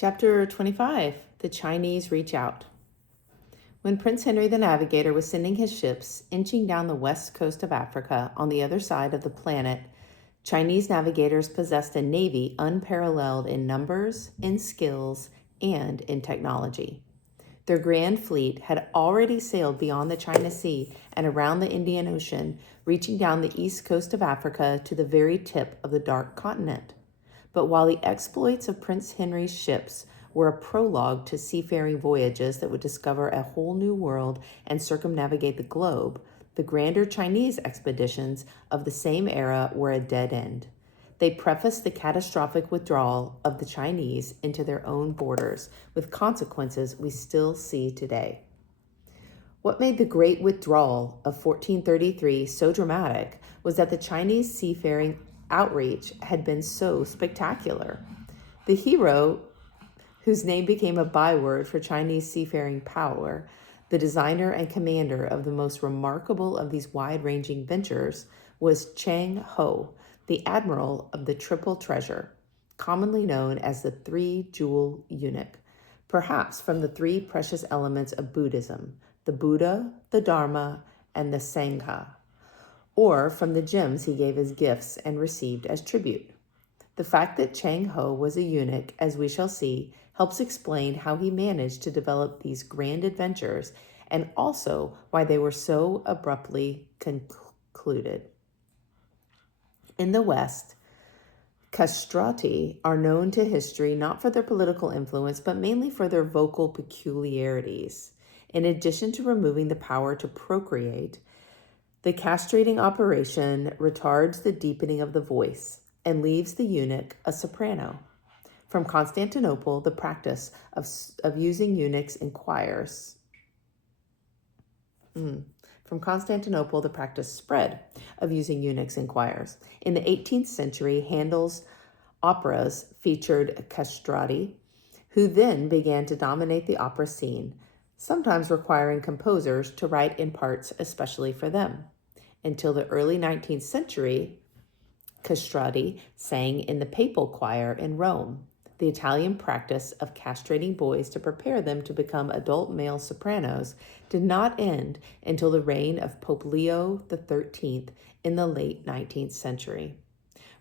Chapter 25, The Chinese Reach Out. When Prince Henry the Navigator was sending his ships inching down the west coast of Africa on the other side of the planet, Chinese navigators possessed a navy unparalleled in numbers, in skills, and in technology. Their grand fleet had already sailed beyond the China Sea and around the Indian Ocean, reaching down the east coast of Africa to the very tip of the Dark Continent. But while the exploits of Prince Henry's ships were a prologue to seafaring voyages that would discover a whole new world and circumnavigate the globe, the grander Chinese expeditions of the same era were a dead end. They prefaced the catastrophic withdrawal of the Chinese into their own borders, with consequences we still see today. What made the Great Withdrawal of 1433 so dramatic was that the Chinese seafaring outreach had been so spectacular. The hero, whose name became a byword for Chinese seafaring power, the designer and commander of the most remarkable of these wide-ranging ventures, was Chang Ho, the admiral of the Triple Treasure, commonly known as the Three-Jewel Eunuch, perhaps from the three precious elements of Buddhism, the Buddha, the Dharma, and the Sangha, or from the gems he gave as gifts and received as tribute. The fact that Chang Ho was a eunuch, as we shall see, helps explain how he managed to develop these grand adventures and also why they were so abruptly concluded. In the West, castrati are known to history not for their political influence, but mainly for their vocal peculiarities. In addition to removing the power to procreate, the castrating operation retards the deepening of the voice and leaves the eunuch a soprano. From Constantinople, the practice of using eunuchs in choirs. From Constantinople, the practice spread of using eunuchs in choirs. In the 18th century, Handel's operas featured castrati, who then began to dominate the opera scene, sometimes requiring composers to write in parts especially for them. Until the early 19th century, castrati sang in the papal choir in Rome. The Italian practice of castrating boys to prepare them to become adult male sopranos did not end until the reign of Pope Leo XIII in the late 19th century.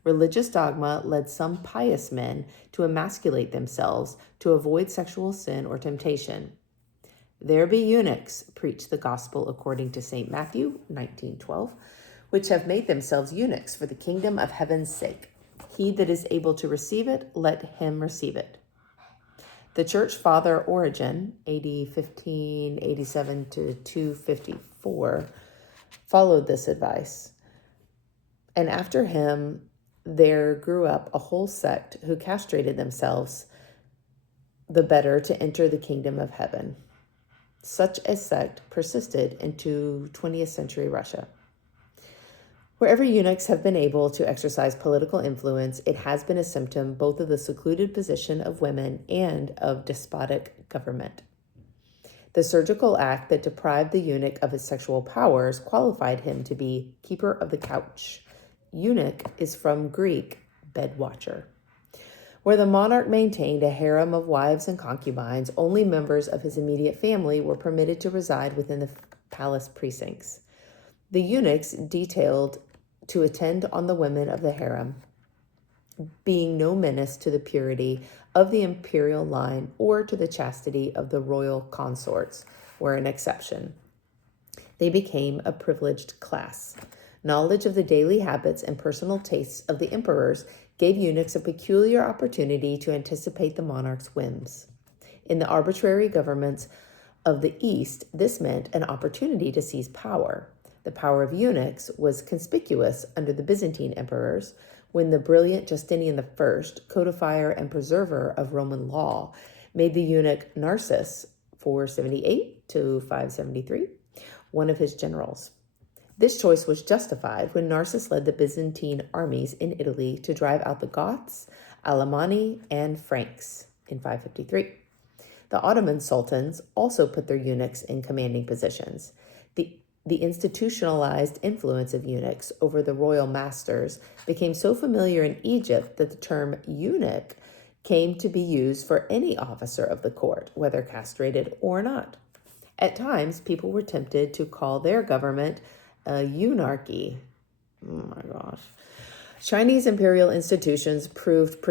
Religious dogma led some pious men to emasculate themselves to avoid sexual sin or temptation. There be eunuchs, preach the gospel according to St. Matthew 19:12, which have made themselves eunuchs for the kingdom of heaven's sake. He that is able to receive it, let him receive it. The church father Origen, AD 1587 to 254, followed this advice. And after him, there grew up a whole sect who castrated themselves the better to enter the kingdom of heaven. Such a sect persisted into 20th century Russia. Wherever eunuchs have been able to exercise political influence, it has been a symptom both of the secluded position of women and of despotic government. The surgical act that deprived the eunuch of his sexual powers qualified him to be keeper of the couch. Eunuch is from Greek bed watcher. Where the monarch maintained a harem of wives and concubines, only members of his immediate family were permitted to reside within the palace precincts. The eunuchs detailed to attend on the women of the harem, being no menace to the purity of the imperial line or to the chastity of the royal consorts, were an exception. They became a privileged class. Knowledge of the daily habits and personal tastes of the emperors gave eunuchs a peculiar opportunity to anticipate the monarch's whims. In the arbitrary governments of the East, this meant an opportunity to seize power. The power of eunuchs was conspicuous under the Byzantine emperors, when the brilliant Justinian I, codifier and preserver of Roman law, made the eunuch Narses, 478 to 573, one of his generals. This choice was justified when Narses led the Byzantine armies in Italy to drive out the Goths, Alemanni, and Franks in 553. The Ottoman sultans also put their eunuchs in commanding positions. The institutionalized influence of eunuchs over the royal masters became so familiar in Egypt that the term eunuch came to be used for any officer of the court, whether castrated or not. At times, people were tempted to call their government a eunuchy. Oh my gosh. Chinese imperial institutions proved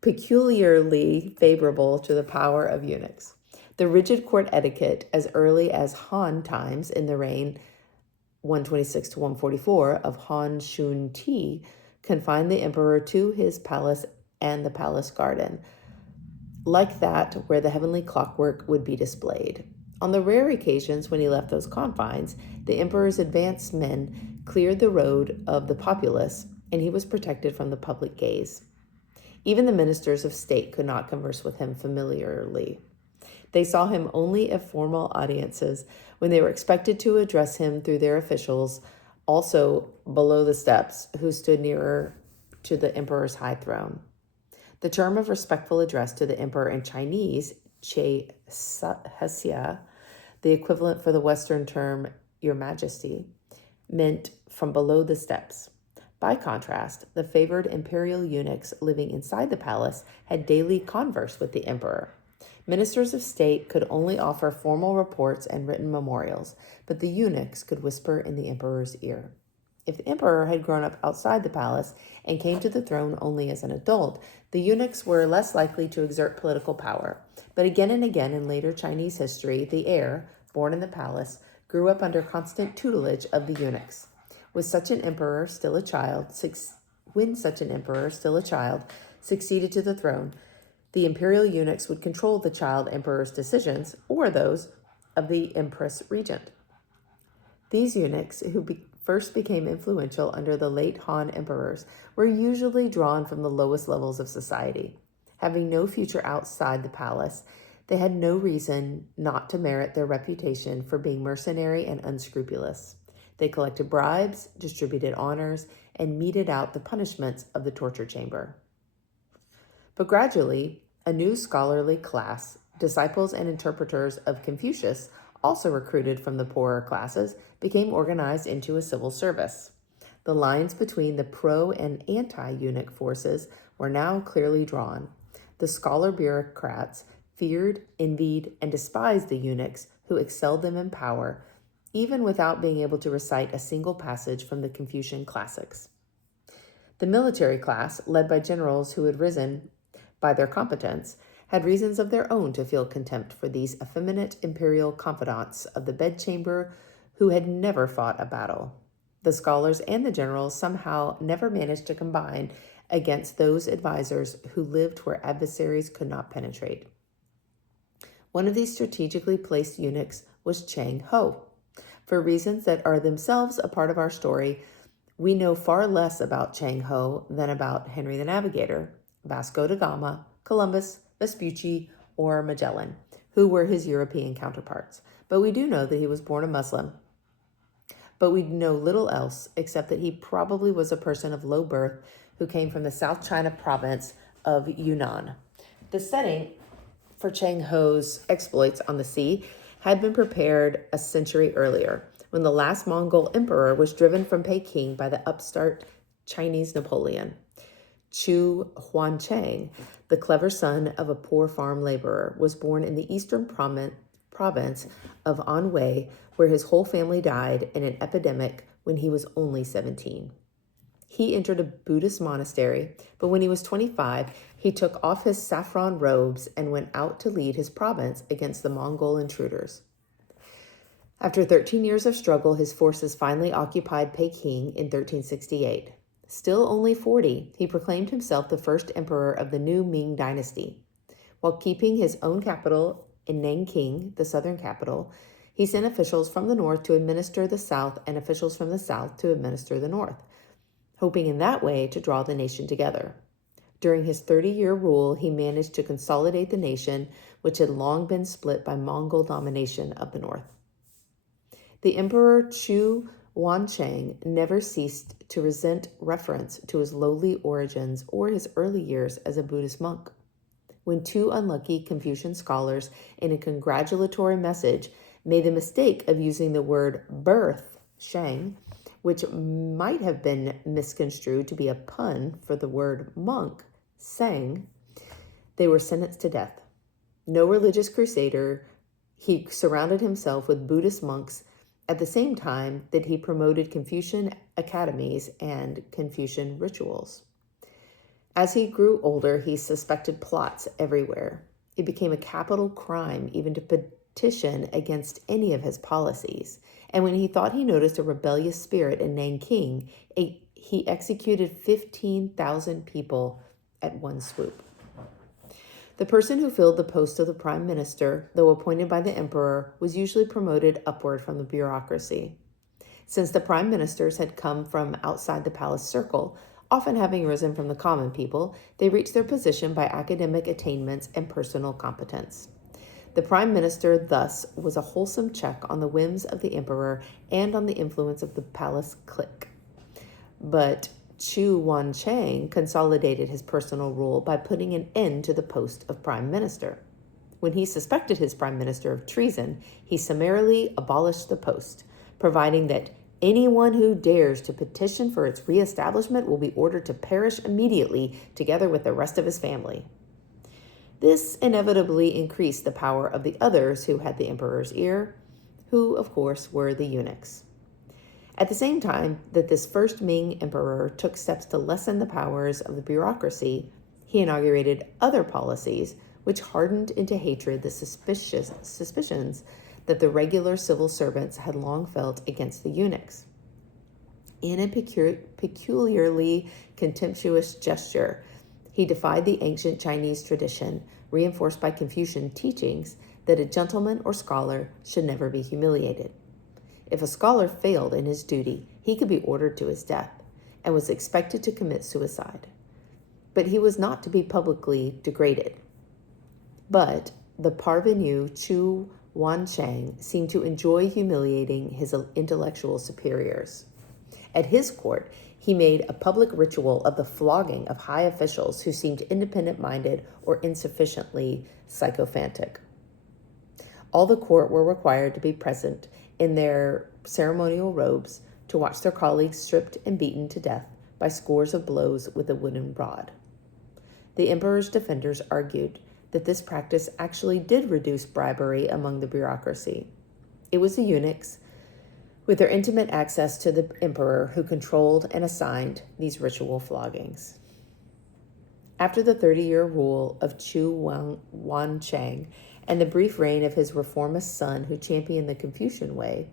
peculiarly favorable to the power of eunuchs. The rigid court etiquette as early as Han times in the reign 126 to 144 of Han Shun Ti confined the emperor to his palace and the palace garden, like that where the heavenly clockwork would be displayed. On the rare occasions when he left those confines, the emperor's advanced men cleared the road of the populace, and he was protected from the public gaze. Even the ministers of state could not converse with him familiarly. They saw him only at formal audiences, when they were expected to address him through their officials, also below the steps, who stood nearer to the emperor's high throne. The term of respectful address to the emperor in Chinese, che hesia, the equivalent for the Western term your majesty, meant from below the steps. By contrast, the favored imperial eunuchs living inside the palace had daily converse with the emperor. Ministers of state could only offer formal reports and written memorials, but the eunuchs could whisper in the emperor's ear. If the emperor had grown up outside the palace and came to the throne only as an adult, the eunuchs were less likely to exert political power. But again and again in later Chinese history, the heir, born in the palace, grew up under constant tutelage of the eunuchs. When such an emperor, still a child, succeeded to the throne, the imperial eunuchs would control the child emperor's decisions or those of the empress regent. These eunuchs, who first became influential under the late Han emperors, were usually drawn from the lowest levels of society. Having no future outside the palace, they had no reason not to merit their reputation for being mercenary and unscrupulous. They collected bribes, distributed honors, and meted out the punishments of the torture chamber. But gradually, a new scholarly class, disciples and interpreters of Confucius, also recruited from the poorer classes, became organized into a civil service. The lines between the pro and anti-eunuch forces were now clearly drawn. The scholar bureaucrats feared, envied, and despised the eunuchs who excelled them in power, even without being able to recite a single passage from the Confucian classics. The military class, led by generals who had risen by their competence, had reasons of their own to feel contempt for these effeminate imperial confidants of the bedchamber who had never fought a battle. The scholars and the generals somehow never managed to combine against those advisors who lived where adversaries could not penetrate. One of these strategically placed eunuchs was Chang Ho. For reasons that are themselves a part of our story, we know far less about Chang Ho than about Henry the Navigator, Vasco da Gama, Columbus, Vespucci, or Magellan, who were his European counterparts. But we do know that he was born a Muslim. But we know little else except that he probably was a person of low birth who came from the South China province of Yunnan. The setting for Chang Ho's exploits on the sea had been prepared a century earlier, when the last Mongol emperor was driven from Peking by the upstart Chinese Napoleon. Chu Huanchang, the clever son of a poor farm laborer, was born in the eastern province of Anhui, where his whole family died in an epidemic when he was only 17. He entered a Buddhist monastery, but when he was 25, he took off his saffron robes and went out to lead his province against the Mongol intruders. After 13 years of struggle, his forces finally occupied Peking in 1368. Still only 40, he proclaimed himself the first emperor of the new Ming dynasty. While keeping his own capital in Nanking, the southern capital, he sent officials from the north to administer the south and officials from the south to administer the north, hoping in that way to draw the nation together. During his 30-year rule, he managed to consolidate the nation, which had long been split by Mongol domination of the north. The Emperor Chu Wancheng never ceased to resent reference to his lowly origins or his early years as a Buddhist monk. When two unlucky Confucian scholars, in a congratulatory message, made the mistake of using the word birth, sheng, which might have been misconstrued to be a pun for the word monk, sang, they were sentenced to death. No religious crusader, he surrounded himself with Buddhist monks at the same time that he promoted Confucian academies and Confucian rituals. As he grew older, he suspected plots everywhere. It became a capital crime even to petition against any of his policies. And when he thought he noticed a rebellious spirit in Nanking, he executed 15,000 people at one swoop. The person who filled the post of the prime minister, though appointed by the emperor, was usually promoted upward from the bureaucracy. Since the prime ministers had come from outside the palace circle, often having risen from the common people, they reached their position by academic attainments and personal competence. The prime minister thus was a wholesome check on the whims of the emperor and on the influence of the palace clique. But Chu Wancheng consolidated his personal rule by putting an end to the post of prime minister. When he suspected his prime minister of treason, he summarily abolished the post, providing that anyone who dares to petition for its reestablishment will be ordered to perish immediately together with the rest of his family. This inevitably increased the power of the others who had the emperor's ear, who, of course, were the eunuchs. At the same time that this first Ming emperor took steps to lessen the powers of the bureaucracy, he inaugurated other policies which hardened into hatred the suspicions that the regular civil servants had long felt against the eunuchs. In a peculiarly contemptuous gesture, he defied the ancient Chinese tradition, reinforced by Confucian teachings, that a gentleman or scholar should never be humiliated. If a scholar failed in his duty, he could be ordered to his death and was expected to commit suicide. But he was not to be publicly degraded. But the parvenu Chu Wancheng seemed to enjoy humiliating his intellectual superiors. At his court, he made a public ritual of the flogging of high officials who seemed independent-minded or insufficiently sycophantic. All the court were required to be present in their ceremonial robes to watch their colleagues stripped and beaten to death by scores of blows with a wooden rod. The emperor's defenders argued that this practice actually did reduce bribery among the bureaucracy. It was the eunuchs, with their intimate access to the emperor, who controlled and assigned these ritual floggings. After the 30-year rule of Chu Wancheng and the brief reign of his reformist son who championed the Confucian way,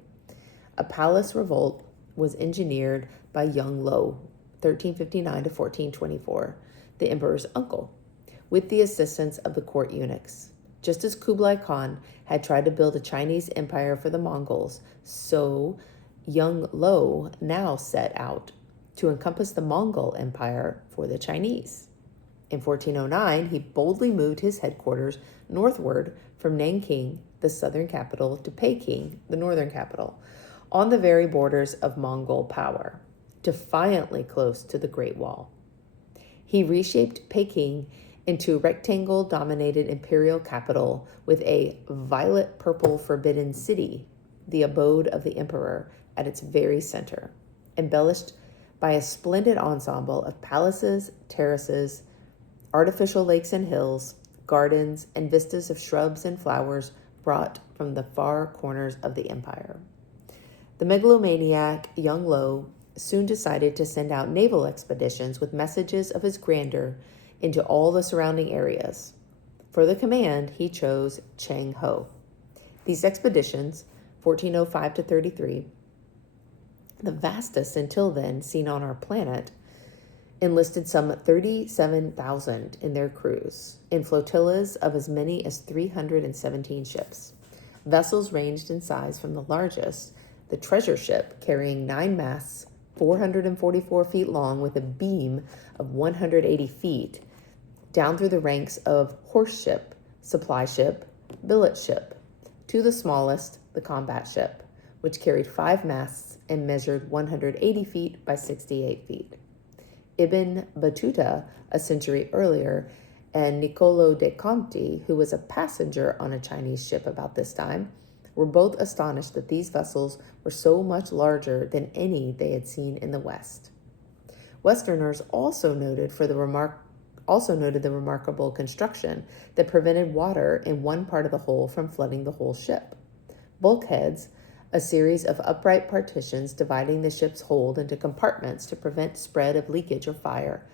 a palace revolt was engineered by Young Lo, 1359 to 1424, the emperor's uncle, with the assistance of the court eunuchs. Just as Kublai Khan had tried to build a Chinese empire for the Mongols, so Young Lo now set out to encompass the Mongol Empire for the Chinese. In 1409, he boldly moved his headquarters northward from Nanking, the southern capital, to Peking, the northern capital, on the very borders of Mongol power, defiantly close to the Great Wall. He reshaped Peking into a rectangle-dominated imperial capital with a violet-purple forbidden city, the abode of the emperor, at its very center, embellished by a splendid ensemble of palaces, terraces, artificial lakes and hills, gardens, and vistas of shrubs and flowers brought from the far corners of the empire. The megalomaniac Young Lo soon decided to send out naval expeditions with messages of his grandeur into all the surrounding areas. For the command, he chose Cheng Ho. These expeditions, 1405 to 33, the vastest until then seen on our planet, enlisted some 37,000 in their crews, in flotillas of as many as 317 ships. Vessels ranged in size from the largest, the treasure ship, carrying 9 masts, 444 feet long with a beam of 180 feet, down through the ranks of horse ship, supply ship, billet ship, to the smallest, the combat ship, which carried 5 masts and measured 180 feet by 68 feet. Ibn Battuta, a century earlier, and Niccolo de Conti, who was a passenger on a Chinese ship about this time, were both astonished that these vessels were so much larger than any they had seen in the West. Westerners also noted for the also noted the remarkable construction that prevented water in one part of the hull from flooding the whole ship. Bulkheads, a series of upright partitions dividing the ship's hold into compartments to prevent spread of leakage or fire,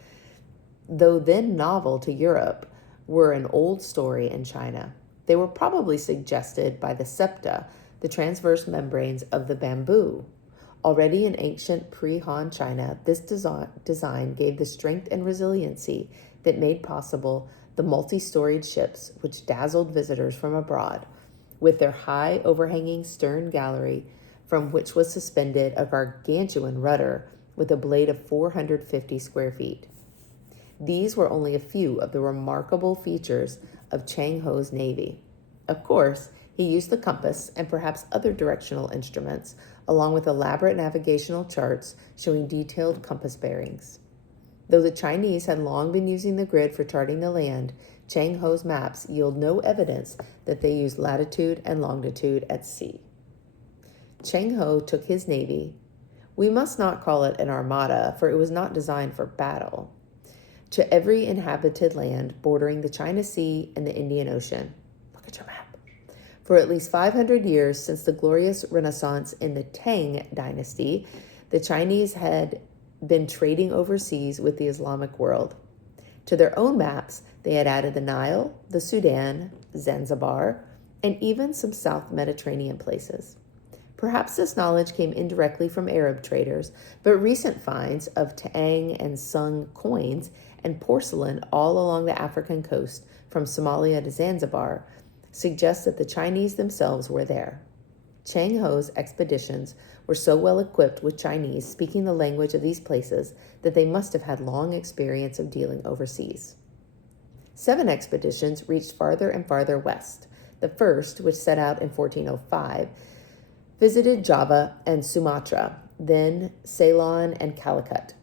though then novel to Europe, were an old story in China. They were probably suggested by the septa, the transverse membranes of the bamboo. Already in ancient pre-Han China, this design gave the strength and resiliency that made possible the multi-storied ships which dazzled visitors from abroad, with their high overhanging stern gallery from which was suspended a gargantuan rudder with a blade of 450 square feet. These were only a few of the remarkable features of Chang Ho's navy. Of course, he used the compass and perhaps other directional instruments, along with elaborate navigational charts showing detailed compass bearings. Though the Chinese had long been using the grid for charting the land, Chang Ho's maps yield no evidence that they used latitude and longitude at sea. Chang Ho took his navy, we must not call it an armada, for it was not designed for battle, to every inhabited land bordering the China Sea and the Indian Ocean. Look at your map. For at least 500 years since the glorious Renaissance in the Tang dynasty, the Chinese had been trading overseas with the Islamic world. To their own maps, they had added the Nile, the Sudan, Zanzibar, and even some South Mediterranean places. Perhaps this knowledge came indirectly from Arab traders, but recent finds of Tang and Sung coins and porcelain all along the African coast, from Somalia to Zanzibar, suggest that the Chinese themselves were there. Chang Ho's expeditions were so well equipped with Chinese speaking the language of these places that they must have had long experience of dealing overseas. 7 expeditions reached farther and farther west. The first, which set out in 1405, visited Java and Sumatra, then Ceylon and Calicut.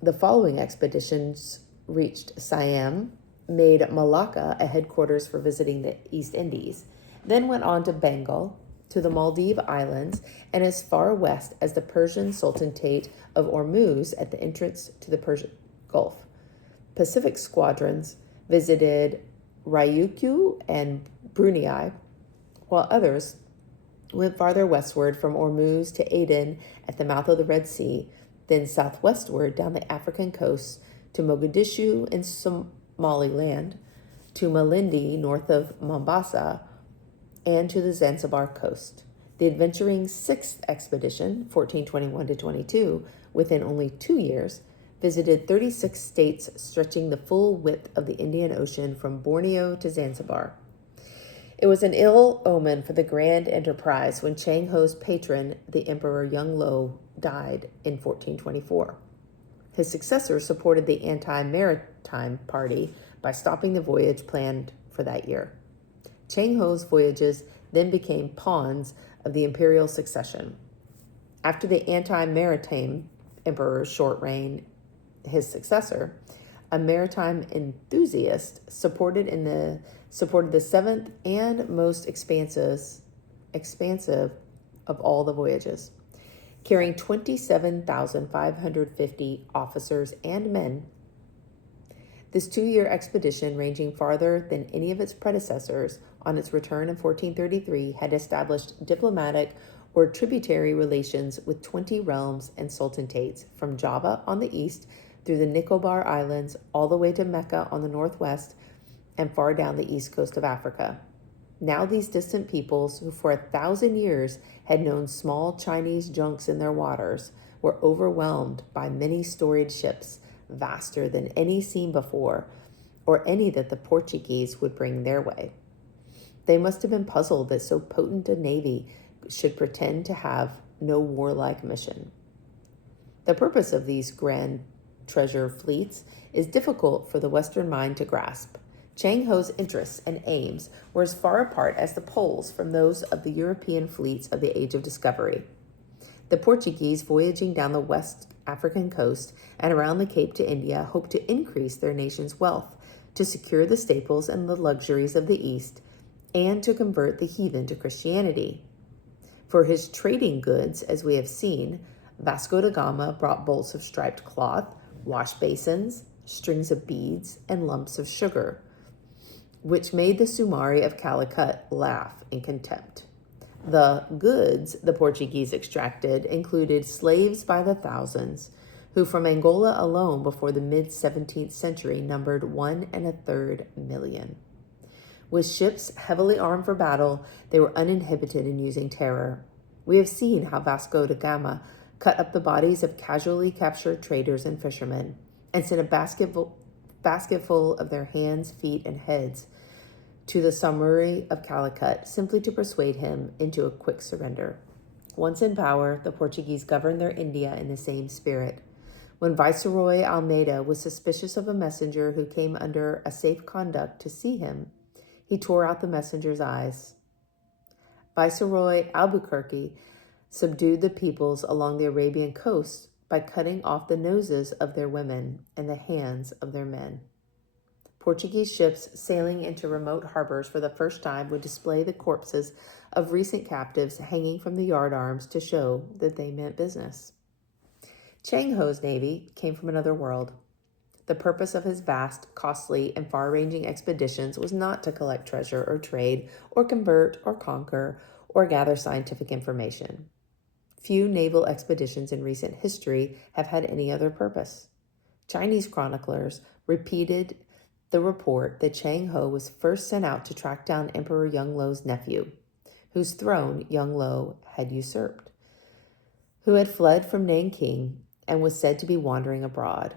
The following expeditions reached Siam, made Malacca a headquarters for visiting the East Indies, then went on to Bengal, to the Maldive Islands, and as far west as the Persian Sultanate of Ormuz at the entrance to the Persian Gulf. Pacific squadrons visited Ryukyu and Brunei, while others went farther westward from Ormuz to Aden at the mouth of the Red Sea, then southwestward down the African coast to Mogadishu in Somaliland, to Malindi north of Mombasa, and to the Zanzibar coast. The adventuring 6th expedition, 1421-22, within only 2 years, visited 36 states stretching the full width of the Indian Ocean from Borneo to Zanzibar. It was an ill omen for the grand enterprise when Chang Ho's patron, the Emperor Yung Lo, died in 1424. His successor supported the anti-maritime party by stopping the voyage planned for that year. Chang Ho's voyages then became pawns of the imperial succession. After the anti-maritime emperor's short reign, his successor, a maritime enthusiast, supported the 7th and most expansive of all the voyages, carrying 27,550 officers and men. This 2-year expedition, ranging farther than any of its predecessors, on its return in 1433, had established diplomatic or tributary relations with 20 realms and sultanates, from Java on the east through the Nicobar Islands all the way to Mecca on the northwest and far down the east coast of Africa. Now these distant peoples, who for 1,000 years had known small Chinese junks in their waters, were overwhelmed by many storied ships, vaster than any seen before, or any that the Portuguese would bring their way. They must have been puzzled that so potent a navy should pretend to have no warlike mission. The purpose of these grand treasure fleets is difficult for the Western mind to grasp. Chang Ho's interests and aims were as far apart as the poles from those of the European fleets of the Age of Discovery. The Portuguese, voyaging down the West African coast and around the Cape to India, hoped to increase their nation's wealth, to secure the staples and the luxuries of the East, and to convert the heathen to Christianity. For his trading goods, as we have seen, Vasco da Gama brought bolts of striped cloth, wash basins, strings of beads, and lumps of sugar, which made the Sumari of Calicut laugh in contempt. The goods the Portuguese extracted included slaves by the thousands, who from Angola alone before the mid-17th century numbered 1.33 million. With ships heavily armed for battle, they were uninhibited in using terror. We have seen how Vasco da Gama cut up the bodies of casually captured traders and fishermen and sent a basketful of their hands, feet, and heads to the Samuri of Calicut simply to persuade him into a quick surrender. Once in power, the Portuguese governed their India in the same spirit. When Viceroy Almeida was suspicious of a messenger who came under a safe conduct to see him, he tore out the messenger's eyes. Viceroy Albuquerque subdued the peoples along the Arabian coast by cutting off the noses of their women and the hands of their men. Portuguese ships sailing into remote harbors for the first time would display the corpses of recent captives hanging from the yardarms to show that they meant business. Chang Ho's navy came from another world. The purpose of his vast, costly, and far-ranging expeditions was not to collect treasure or trade or convert or conquer or gather scientific information. Few naval expeditions in recent history have had any other purpose. Chinese chroniclers repeated the report that Chang Ho was first sent out to track down Emperor Yonglou's nephew, whose throne Yonglou had usurped, who had fled from Nanking and was said to be wandering abroad.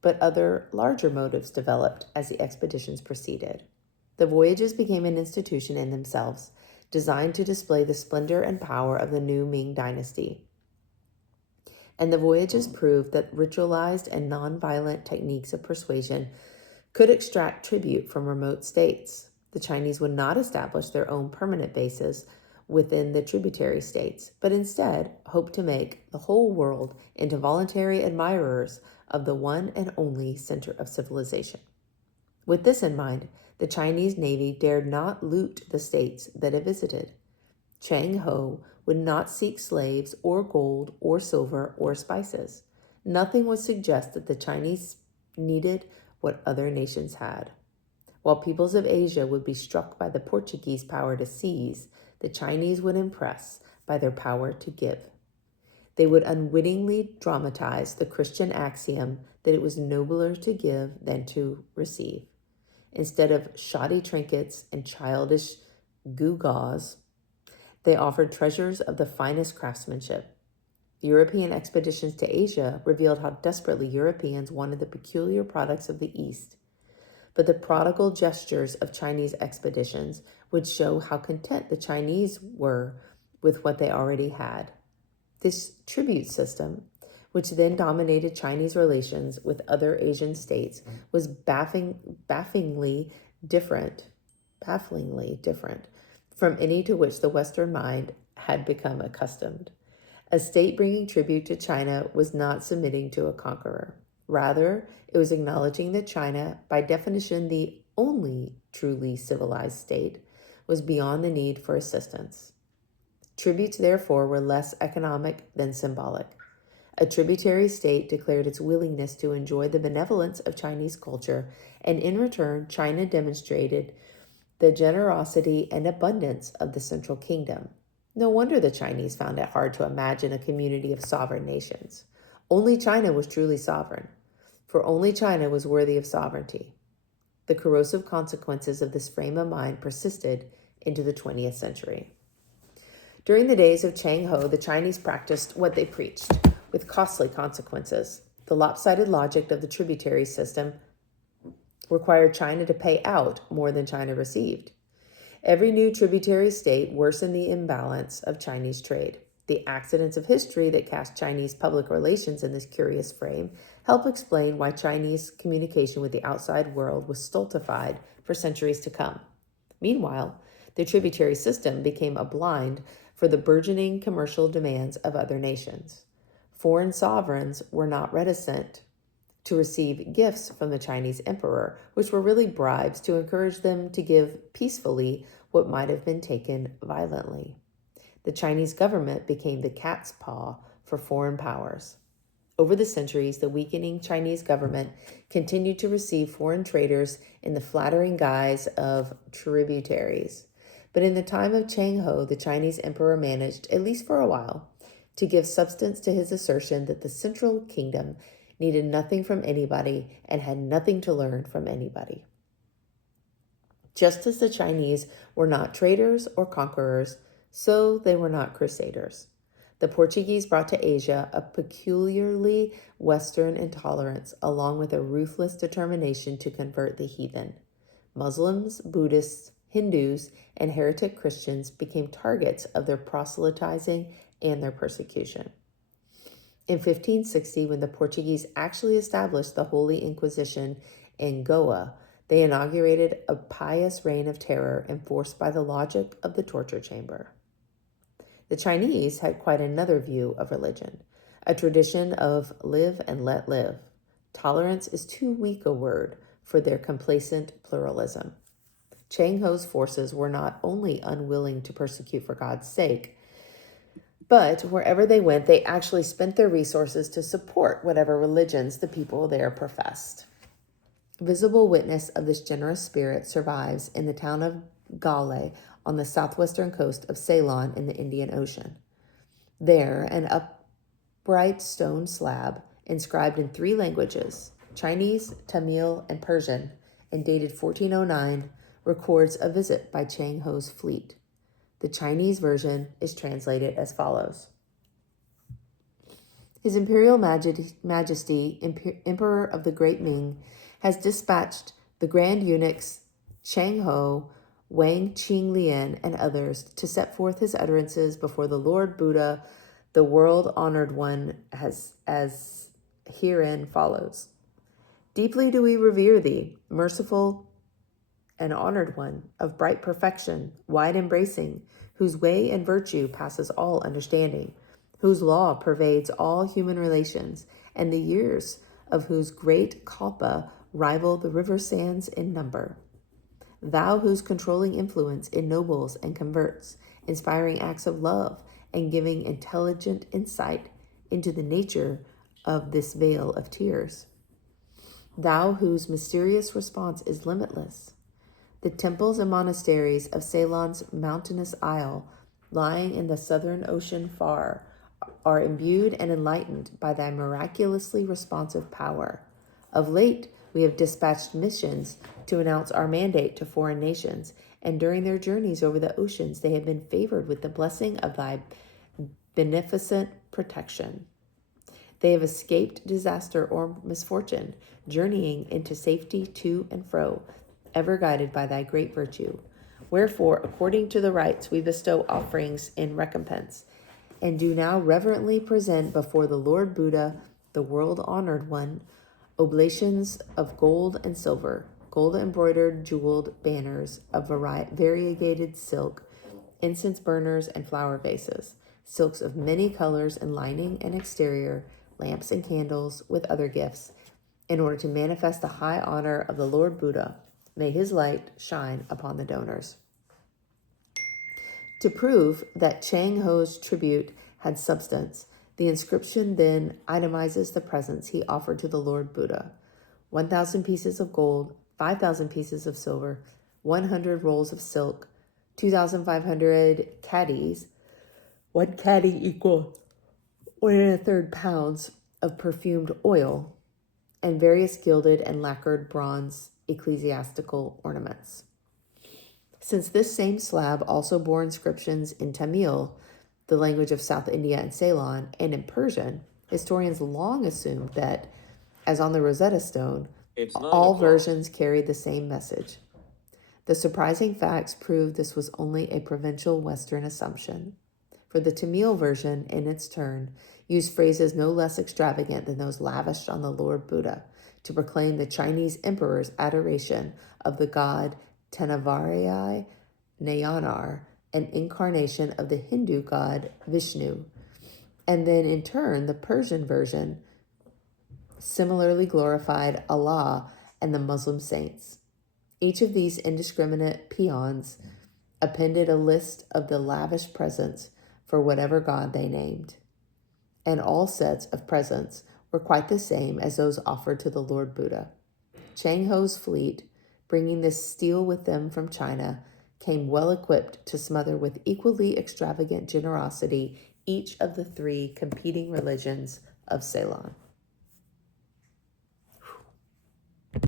But other, larger motives developed as the expeditions proceeded. The voyages became an institution in themselves, designed to display the splendor and power of the new Ming dynasty. And the voyages proved that ritualized and non-violent techniques of persuasion could extract tribute from remote states. The Chinese would not establish their own permanent bases within the tributary states, but instead hoped to make the whole world into voluntary admirers of the one and only center of civilization. With this in mind, the Chinese Navy dared not loot the states that it visited. Chang Ho would not seek slaves or gold or silver or spices. Nothing would suggest that the Chinese needed what other nations had. While peoples of Asia would be struck by the Portuguese power to seize, the Chinese would impress by their power to give. They would unwittingly dramatize the Christian axiom that it was nobler to give than to receive. Instead of shoddy trinkets and childish gewgaws, they offered treasures of the finest craftsmanship. European expeditions to Asia revealed how desperately Europeans wanted the peculiar products of the East. But the prodigal gestures of Chinese expeditions would show how content the Chinese were with what they already had. This tribute system, which then dominated Chinese relations with other Asian states, was bafflingly different from any to which the Western mind had become accustomed. A state bringing tribute to China was not submitting to a conqueror. Rather, it was acknowledging that China, by definition the only truly civilized state, was beyond the need for assistance. Tributes, therefore, were less economic than symbolic. A tributary state declared its willingness to enjoy the benevolence of Chinese culture, and in return, China demonstrated the generosity and abundance of the Central Kingdom. No wonder the Chinese found it hard to imagine a community of sovereign nations. Only China was truly sovereign, for only China was worthy of sovereignty. The corrosive consequences of this frame of mind persisted into the 20th century. During the days of Chang Ho, the Chinese practiced what they preached, with costly consequences. The lopsided logic of the tributary system required China to pay out more than China received. Every new tributary state worsened the imbalance of Chinese trade. The accidents of history that cast Chinese public relations in this curious frame help explain why Chinese communication with the outside world was stultified for centuries to come. Meanwhile, the tributary system became a blind for the burgeoning commercial demands of other nations. Foreign sovereigns were not reticent to receive gifts from the Chinese emperor, which were really bribes to encourage them to give peacefully what might have been taken violently. The Chinese government became the cat's paw for foreign powers. Over the centuries, the weakening Chinese government continued to receive foreign traders in the flattering guise of tributaries. But in the time of Chang Ho, the Chinese emperor managed, at least for a while, to give substance to his assertion that the central kingdom needed nothing from anybody and had nothing to learn from anybody. Just as the Chinese were not traders or conquerors, so they were not crusaders. The Portuguese brought to Asia a peculiarly Western intolerance, along with a ruthless determination to convert the heathen. Muslims, Buddhists, Hindus, and heretic Christians became targets of their proselytizing and their persecution. In 1560, when the Portuguese actually established the Holy Inquisition in Goa, they inaugurated a pious reign of terror enforced by the logic of the torture chamber. The Chinese had quite another view of religion, a tradition of live and let live. Tolerance is too weak a word for their complacent pluralism. Chang Ho's forces were not only unwilling to persecute for God's sake, but wherever they went, they actually spent their resources to support whatever religions the people there professed. Visible witness of this generous spirit survives in the town of Gale on the southwestern coast of Ceylon in the Indian Ocean. There, an upright stone slab inscribed in 3 languages, Chinese, Tamil, and Persian, and dated 1409, records a visit by Chang Ho's fleet. The Chinese version is translated as follows. His Imperial Majesty, Emperor of the Great Ming, has dispatched the Grand Eunuchs Chang Ho, Wang Qinglian, and others to set forth his utterances before the Lord Buddha, the world-honored one, as herein follows. Deeply do we revere thee, merciful and honored one, of bright perfection, wide embracing, whose way and virtue passes all understanding, whose law pervades all human relations, and the years of whose great kalpa rival the river sands in number. Thou whose controlling influence ennobles and converts, inspiring acts of love and giving intelligent insight into the nature of this vale of tears. Thou whose mysterious response is limitless. The temples and monasteries of Ceylon's mountainous isle, lying in the southern ocean far, are imbued and enlightened by thy miraculously responsive power. Of late, we have dispatched missions to announce our mandate to foreign nations, and during their journeys over the oceans, they have been favored with the blessing of thy beneficent protection. They have escaped disaster or misfortune, journeying into safety to and fro, ever guided by thy great virtue. Wherefore, according to the rites, we bestow offerings in recompense, and do now reverently present before the Lord Buddha, the world-honored one, oblations of gold and silver, gold-embroidered jeweled banners of variegated silk, incense burners and flower vases, silks of many colors in lining and exterior, lamps and candles, with other gifts, in order to manifest the high honor of the Lord Buddha. May his light shine upon the donors. To prove that Chang Ho's tribute had substance, the inscription then itemizes the presents he offered to the Lord Buddha: 1,000 pieces of gold, 5,000 pieces of silver, 100 rolls of silk, 2,500 caddies, 1 caddy equal 1 1/3 pounds of perfumed oil, and various gilded and lacquered bronze ecclesiastical ornaments. Since this same slab also bore inscriptions in Tamil, the language of South India and Ceylon, and in Persian, historians long assumed that, as on the Rosetta Stone, all versions carried the same message. The surprising facts prove this was only a provincial Western assumption, for the Tamil version, in its turn, used phrases no less extravagant than those lavished on the Lord Buddha to proclaim the Chinese emperor's adoration of the god Tenavari Nayanar, an incarnation of the Hindu god Vishnu. And then, in turn, the Persian version similarly glorified Allah and the Muslim saints. Each of these indiscriminate peons appended a list of the lavish presents for whatever god they named. And all sets of presents were quite the same as those offered to the Lord Buddha. Chang Ho's fleet, bringing this steel with them from China, came well equipped to smother with equally extravagant generosity each of the three competing religions of Ceylon.